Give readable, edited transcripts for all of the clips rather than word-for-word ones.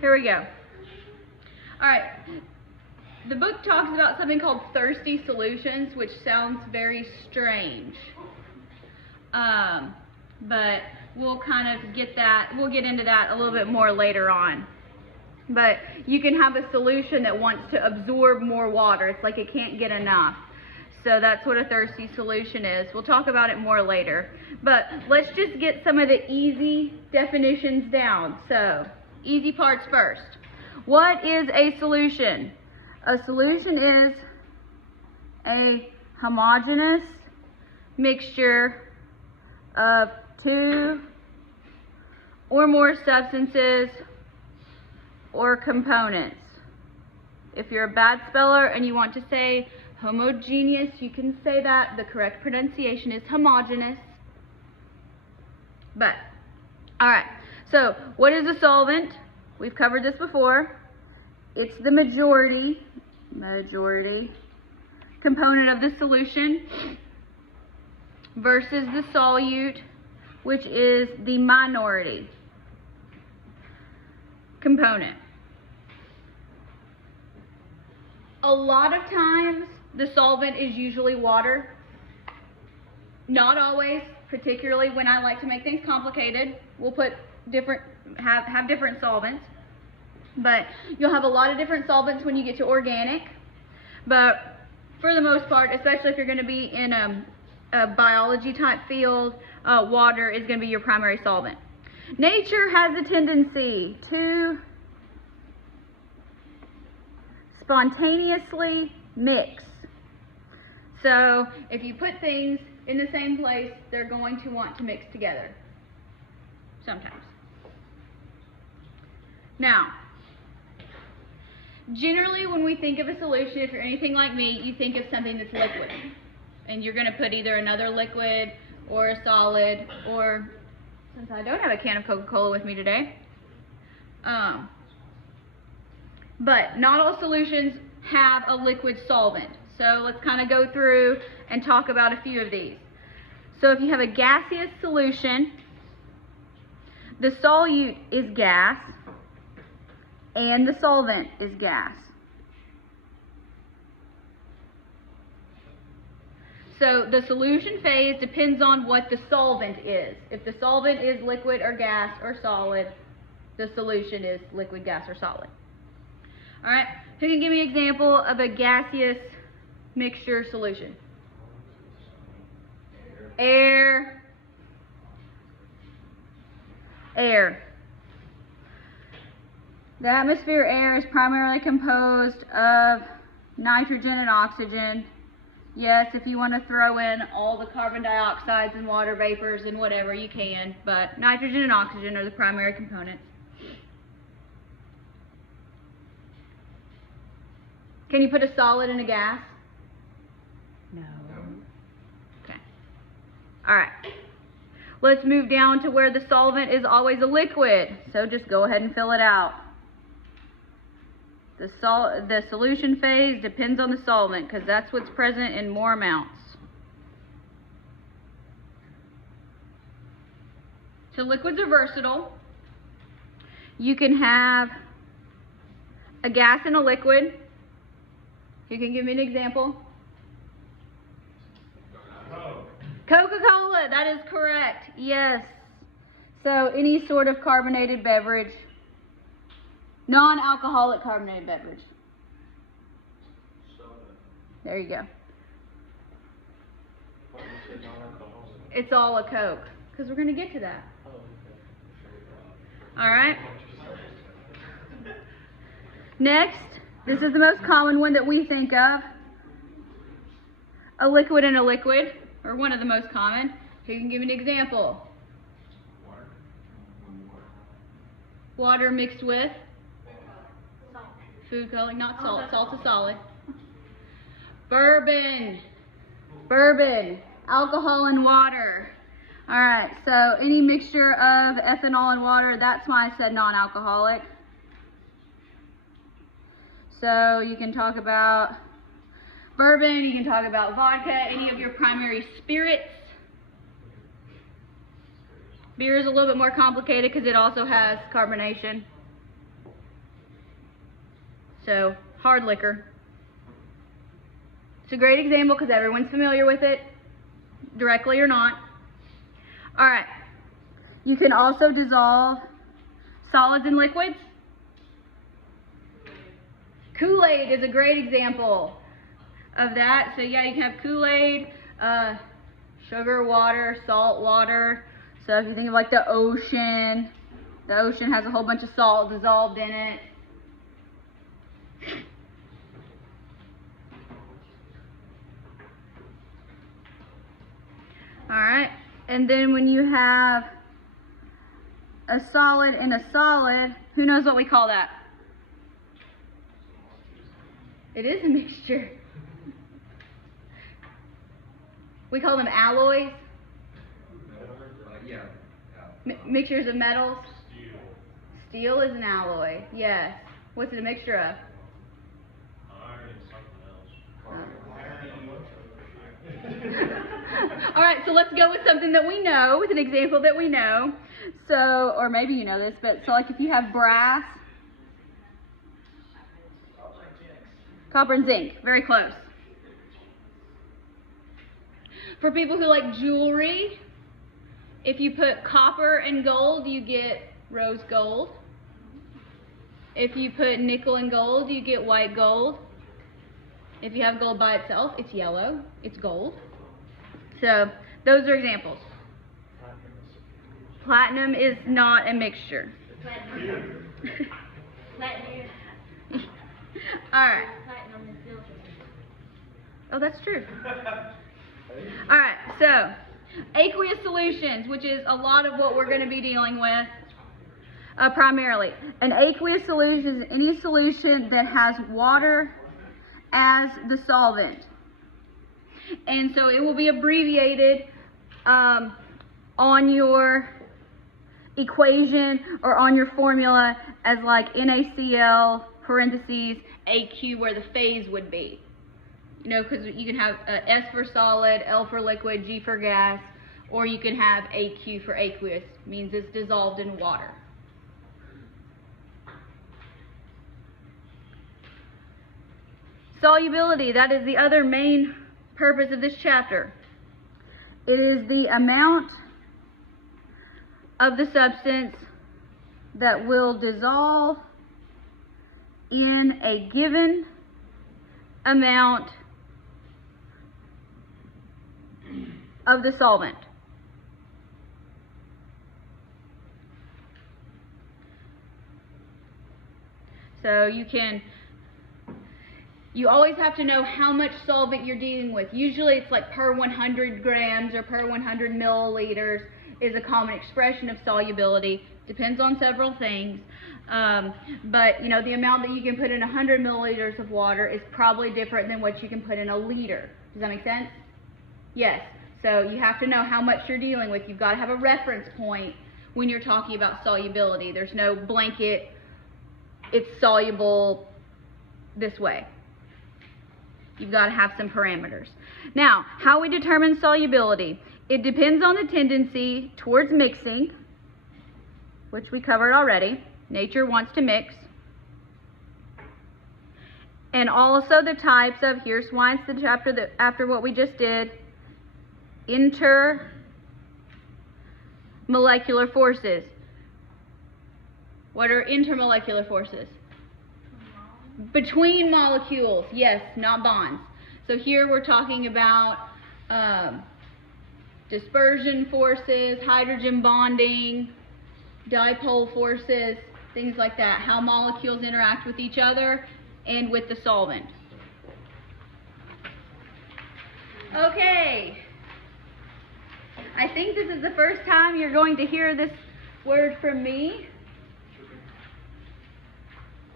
Here we go. All right. The book talks about something called thirsty solutions, which sounds very strange. But we'll kind of we'll get into that a little bit more later on. But you can have a solution that wants to absorb more water. It's like it can't get enough. So that's what a thirsty solution is. We'll talk about it more later. But let's just get some of the easy definitions down. So, easy parts first. What is a solution? A solution is a homogeneous mixture of two or more substances or components. If you're a bad speller and you want to say homogeneous, you can say that. The correct pronunciation is homogeneous. But, all right, so what is a solvent? We've covered this before. It's the majority component of the solution versus the solute, which is the minority component. A lot of times the solvent is usually water. Not always, particularly when I like to make things complicated. We'll put have different solvents. But you'll have a lot of different solvents when you get to organic. But for the most part, especially if you're going to be in a biology type field, water is going to be your primary solvent. Nature has a tendency to spontaneously mix. So if you put things in the same place, they're going to want to mix together. Sometimes. Now, generally when we think of a solution, if you're anything like me, you think of something that's liquid. And you're going to put either another liquid or a solid, or, since I don't have a can of Coca-Cola with me today, but not all solutions have a liquid solvent. So let's kind of go through and talk about a few of these. So if you have a gaseous solution, the solute is gas and the solvent is gas. So the solution phase depends on what the solvent is. If the solvent is liquid or gas or solid, the solution is liquid, gas, or solid. All right, who can give me an example of a gaseous mixture solution? Air. Air. The atmosphere air is primarily composed of nitrogen and oxygen. Yes, if you want to throw in all the carbon dioxides and water vapors and whatever, you can, but nitrogen and oxygen are the primary components. Can you put a solid in a gas? No. Okay. All right. Let's move down to where the solvent is always a liquid. So just go ahead and fill it out. The solution phase depends on the solvent because that's what's present in more amounts. So liquids are versatile. You can have a gas and a liquid. You can give me an example. Coca-Cola, that is correct. Yes. So any sort of carbonated beverage, non-alcoholic carbonated beverage. There you go. It's all a Coke, because we're going to get to that. All right. Next, this is the most common one that we think of. A liquid and a liquid, or one of the most common. Who can give me an example? Water mixed with food coloring, not salt. Salt's a solid. Bourbon. Bourbon. Alcohol and water. All right, so any mixture of ethanol and water, that's why I said non-alcoholic. So you can talk about bourbon, you can talk about vodka, any of your primary spirits. Beer is a little bit more complicated because it also has carbonation. So, hard liquor. It's a great example because everyone's familiar with it, directly or not. All right. You can also dissolve solids in liquids. Kool-Aid is a great example of that. So yeah, you can have Kool-Aid, sugar water, salt water. So if you think of like the ocean has a whole bunch of salt dissolved in it. All right, and then when you have a solid in a solid, who knows what we call that? It is a mixture. We call them alloys. Mixtures of metals. Steel is an alloy, yes. What's it a mixture of? Iron and something else. All right, so let's go with something that we know, with an example that we know. So, or maybe you know this, but so like if you have brass, copper and zinc, very close. For people who like jewelry, if you put copper and gold, you get rose gold. If you put nickel and gold, you get white gold. If you have gold by itself, it's yellow, it's gold. So those are examples. Platinum is not a mixture. All right. Oh, that's true. All right, so aqueous solutions, which is a lot of what we're going to be dealing with primarily. An aqueous solution is any solution that has water as the solvent. And so it will be abbreviated on your equation or on your formula as like NaCl parentheses AQ, where the phase would be. You know, because you can have S for solid, L for liquid, G for gas, or you can have AQ for aqueous, means it's dissolved in water. Solubility, that is the other main purpose of this chapter. It is the amount of the substance that will dissolve in a given amount of the solvent. So you always have to know how much solvent you're dealing with. Usually it's like per 100 grams or per 100 milliliters is a common expression of solubility. Depends on several things. But you know, the amount that you can put in 100 milliliters of water is probably different than what you can put in a liter. Does that make sense? Yes. So you have to know how much you're dealing with. You've got to have a reference point when you're talking about solubility. There's no blanket, it's soluble this way. You've got to have some parameters. Now, how we determine solubility. It depends on the tendency towards mixing, which we covered already. Nature wants to mix. And also the types of, here's why it's the chapter that after what we just did, intermolecular forces. What are intermolecular forces? Between molecules, yes, not bonds. So here we're talking about dispersion forces, hydrogen bonding, dipole forces, things like that, how molecules interact with each other and with the solvent. Okay, I think this is the first time you're going to hear this word from me.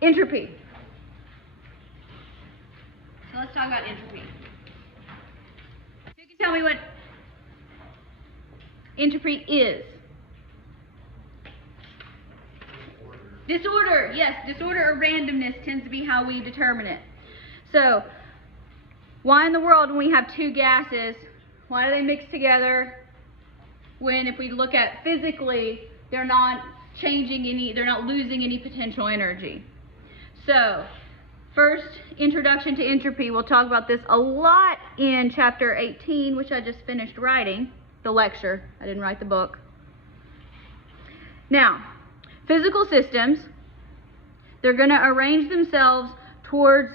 Entropy. So let's talk about entropy. Who can tell me what entropy is? Disorder, yes, disorder or randomness tends to be how we determine it. So, why in the world when we have two gases, why do they mix together when if we look at physically, they're not changing any, they're not losing any potential energy? So, First, introduction to entropy. We'll talk about this a lot in chapter 18, which I just finished writing, the lecture. I didn't write the book. Now, physical systems, they're going to arrange themselves towards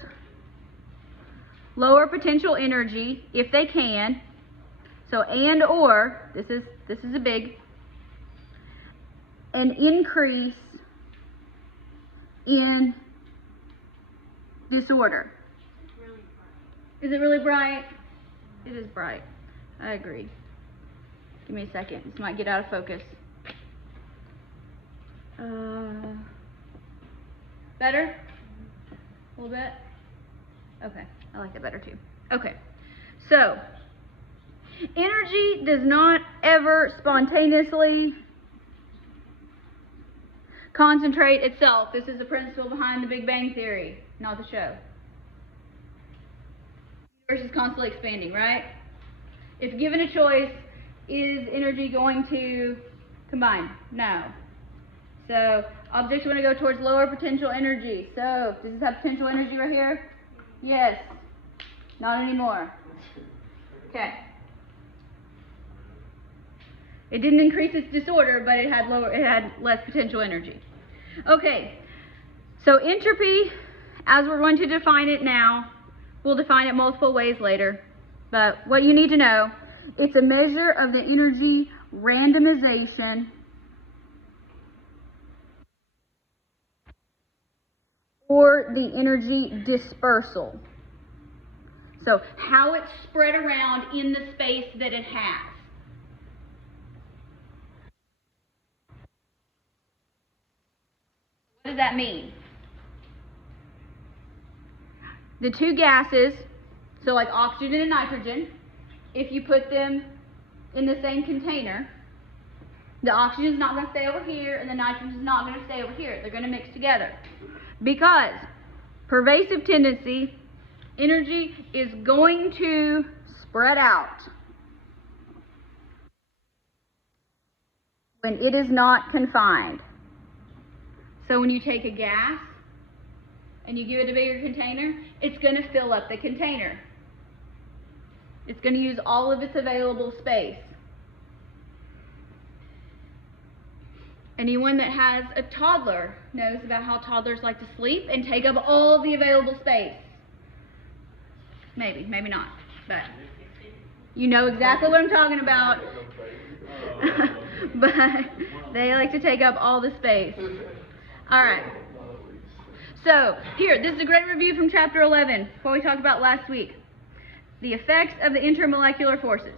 lower potential energy if they can. So, and or, this is a big, an increase in disorder. Is it really bright? It is bright. I agree. Give me a second. This might get out of focus. Better? A little bit? Okay. I like that better too. Okay. So, energy does not ever spontaneously concentrate itself. This is the principle behind the Big Bang Theory, not the show. The universe is constantly expanding, right? If given a choice, is energy going to combine? No. So, objects are going to go towards lower potential energy. So, does this have potential energy right here? Yes. Not anymore. Okay. It didn't increase its disorder, but it had less potential energy. Okay, so entropy, as we're going to define it now, we'll define it multiple ways later, but what you need to know, it's a measure of the energy randomization or the energy dispersal. So how it's spread around in the space that it has. What does that mean? The two gases, so like oxygen and nitrogen, if you put them in the same container, the oxygen is not going to stay over here and the nitrogen is not going to stay over here. They're going to mix together. Because pervasive tendency, energy is going to spread out when it is not confined. So when you take a gas and you give it a bigger container, it's going to fill up the container. It's going to use all of its available space. Anyone that has a toddler knows about how toddlers like to sleep and take up all the available space. Maybe, maybe not, but you know exactly what I'm talking about. But they like to take up all the space. All right. So here, this is a great review from chapter 11, what we talked about last week. The effects of the intermolecular forces.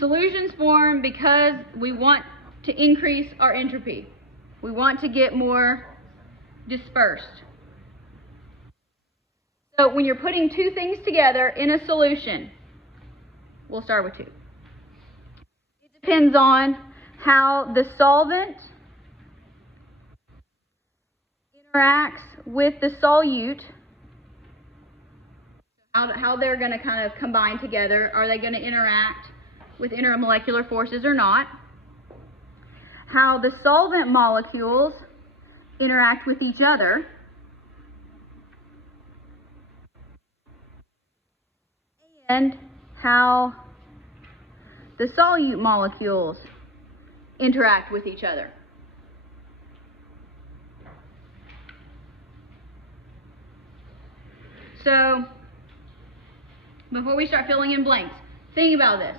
Solutions form because we want to increase our entropy. We want to get more dispersed. So when you're putting two things together in a solution, we'll start with two. It depends on how the solvent interacts with the solute, how they're going to kind of combine together. Are they going to interact with intermolecular forces or not? How the solvent molecules interact with each other. And how the solute molecules interact with each other. So, before we start filling in blanks, think about this.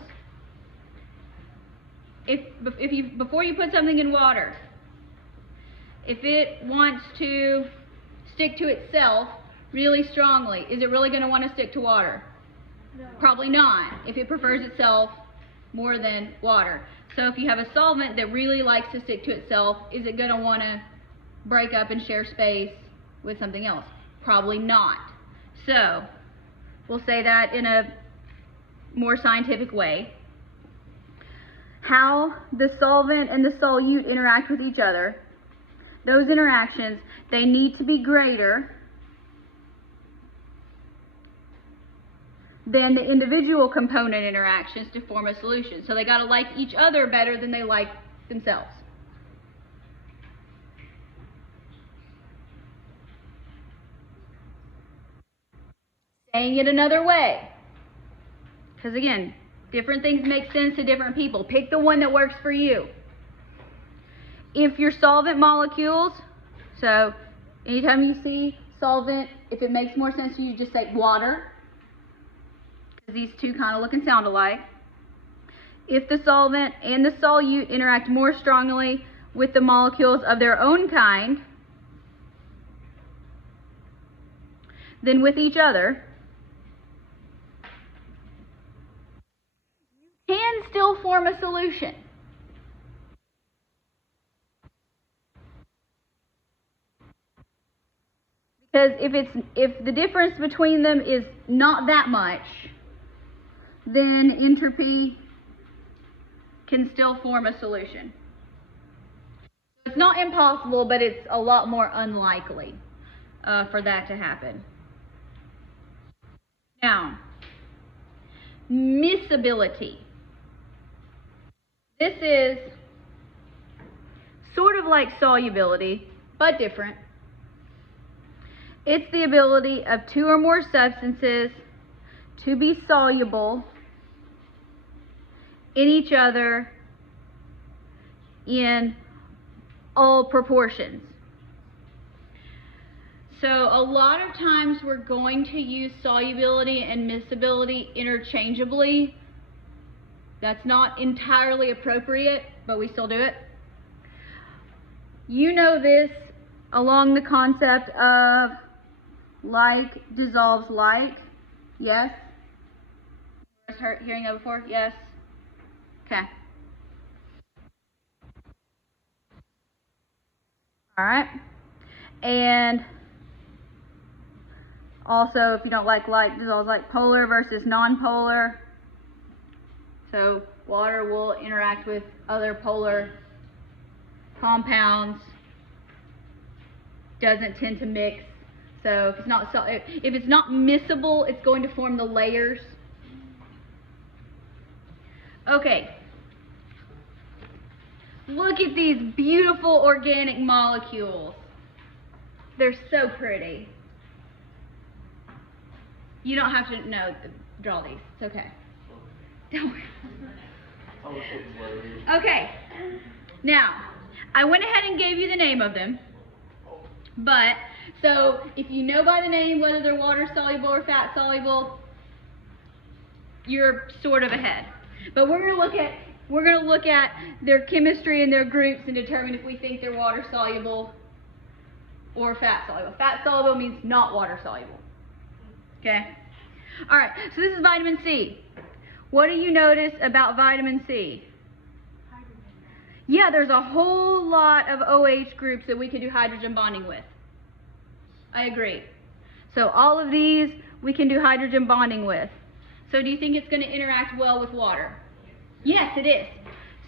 Before you put something in water, if it wants to stick to itself really strongly, is it really going to want to stick to water? No. Probably not, if it prefers itself more than water. So if you have a solvent that really likes to stick to itself, is it going to want to break up and share space with something else? Probably not. So we'll say that in a more scientific way. How the solvent and the solute interact with each other, those interactions, they need to be greater than the individual component interactions to form a solution. So they got to like each other better than they like themselves. Saying it another way. Because again, different things make sense to different people. Pick the one that works for you. If your solvent molecules, so anytime you see solvent, if it makes more sense to you, just say water. These two kind of look and sound alike. If the solvent and the solute interact more strongly with the molecules of their own kind than with each other, you can still form a solution. Because if the difference between them is not that much, then entropy can still form a solution. It's not impossible, but it's a lot more unlikely for that to happen. Now, miscibility. This is sort of like solubility, but different. It's the ability of two or more substances to be soluble in each other in all proportions. So a lot of times we're going to use solubility and miscibility interchangeably. That's not entirely appropriate, but we still do it. You know this along the concept of like dissolves like. Yes? Hearing that before? Yes? Okay. All right. And also, if you don't like dissolves like, polar versus non-polar. So water will interact with other polar compounds. Doesn't tend to mix. So if it's not miscible, it's going to form the layers. Okay. Look at these beautiful organic molecules. They're so pretty. You don't have to draw these. It's okay. Don't worry. Okay. Now, I went ahead and gave you the name of them. But, so if you know by the name whether they're water soluble or fat soluble, you're sort of ahead. But we're going to look at their chemistry and their groups and determine if we think they're water soluble or fat soluble. Fat soluble means not water soluble. Okay? All right, so this is vitamin C. What do you notice about vitamin C? Yeah, there's a whole lot of OH groups that we could do hydrogen bonding with. I agree. So all of these we can do hydrogen bonding with. So do you think it's going to interact well with water? Yes, it is.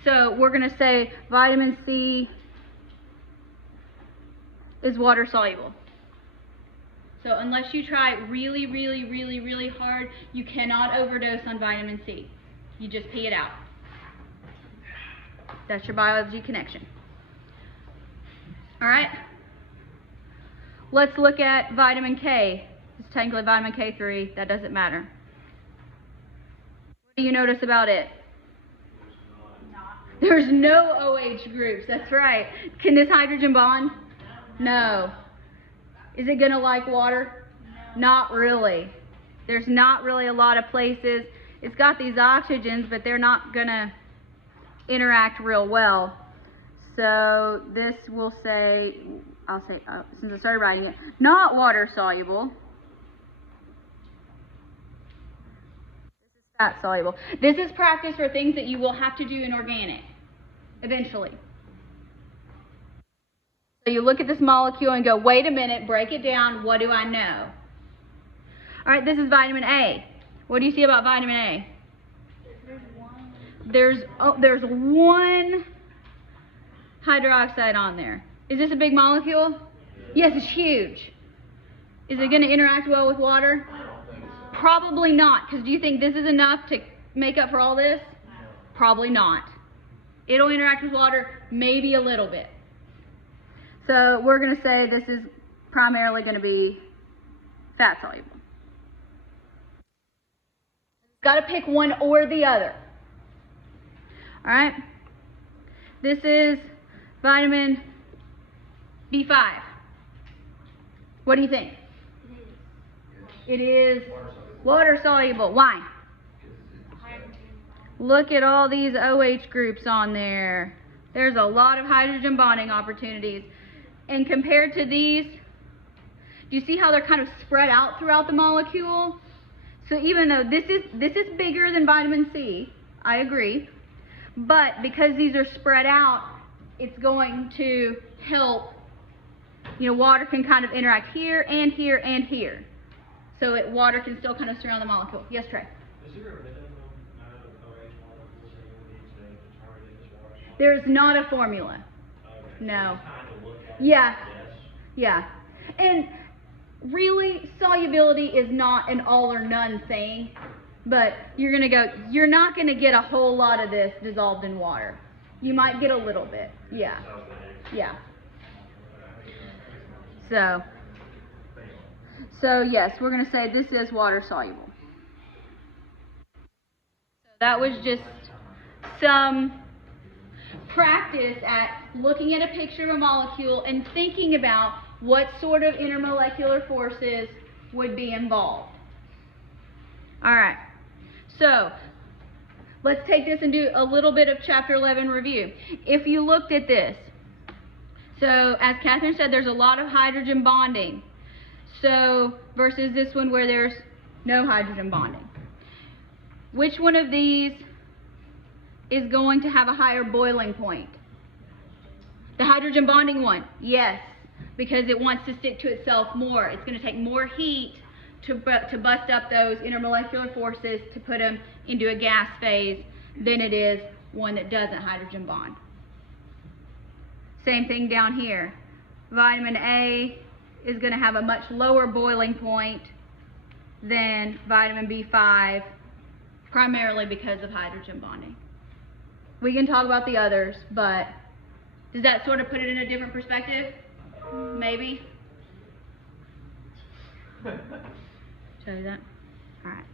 So we're going to say vitamin C is water soluble. So unless you try really, really, really, really hard, you cannot overdose on vitamin C. You just pee it out. That's your biology connection. All right. Let's look at vitamin K. It's technically vitamin K3. That doesn't matter. What do you notice about it? There's no OH groups. That's right. Can this hydrogen bond? No. Is it going to like water? No. Not really. There's not really a lot of places. It's got these oxygens, but they're not going to interact real well. So this will say, I'll say, since I started writing it, not water soluble. This is fat soluble. This is practice for things that you will have to do in organic eventually. So you look at this molecule and go, wait a minute, break it down. What do I know? All right, this is vitamin A. What do you see about vitamin A? There's one hydroxide on there. Is this a big molecule? Yes, it's huge. Is it going to interact well with water? Probably not, because do you think this is enough to make up for all this? Probably not. It'll interact with water maybe a little bit. So we're going to say this is primarily going to be fat soluble. Got to pick one or the other. All right. This is vitamin B5. What do you think? It is water soluble. Why? Look at all these OH groups on there. There's a lot of hydrogen bonding opportunities. And compared to these, do you see how they're kind of spread out throughout the molecule? So even though this is bigger than vitamin C, I agree, but because these are spread out, it's going to help, water can kind of interact here and here and here. So water can still kind of surround the molecule. Yes, Trey? Is there a minimum amount of OH molecules that you need to target this water soluble? There's not a formula. Okay. No. So kind of look at Yeah. Yes. Yeah. And really, solubility is not an all or none thing, but you're not going to get a whole lot of this dissolved in water. You might get a little bit. Yeah. Yeah. So yes, we're going to say this is water soluble. So that was just some practice at looking at a picture of a molecule and thinking about what sort of intermolecular forces would be involved. All right, so let's take this and do a little bit of chapter 11 review. If you looked at this, so as Catherine said, there's a lot of hydrogen bonding. So versus this one where there's no hydrogen bonding. Which one of these is going to have a higher boiling point? The hydrogen bonding one, yes, because it wants to stick to itself more. It's going to take more heat to bust up those intermolecular forces to put them into a gas phase than it is one that doesn't hydrogen bond. Same thing down here. Vitamin A is going to have a much lower boiling point than vitamin B5, primarily because of hydrogen bonding. We can talk about the others, but does that sort of put it in a different perspective? Maybe? Show you that? All right.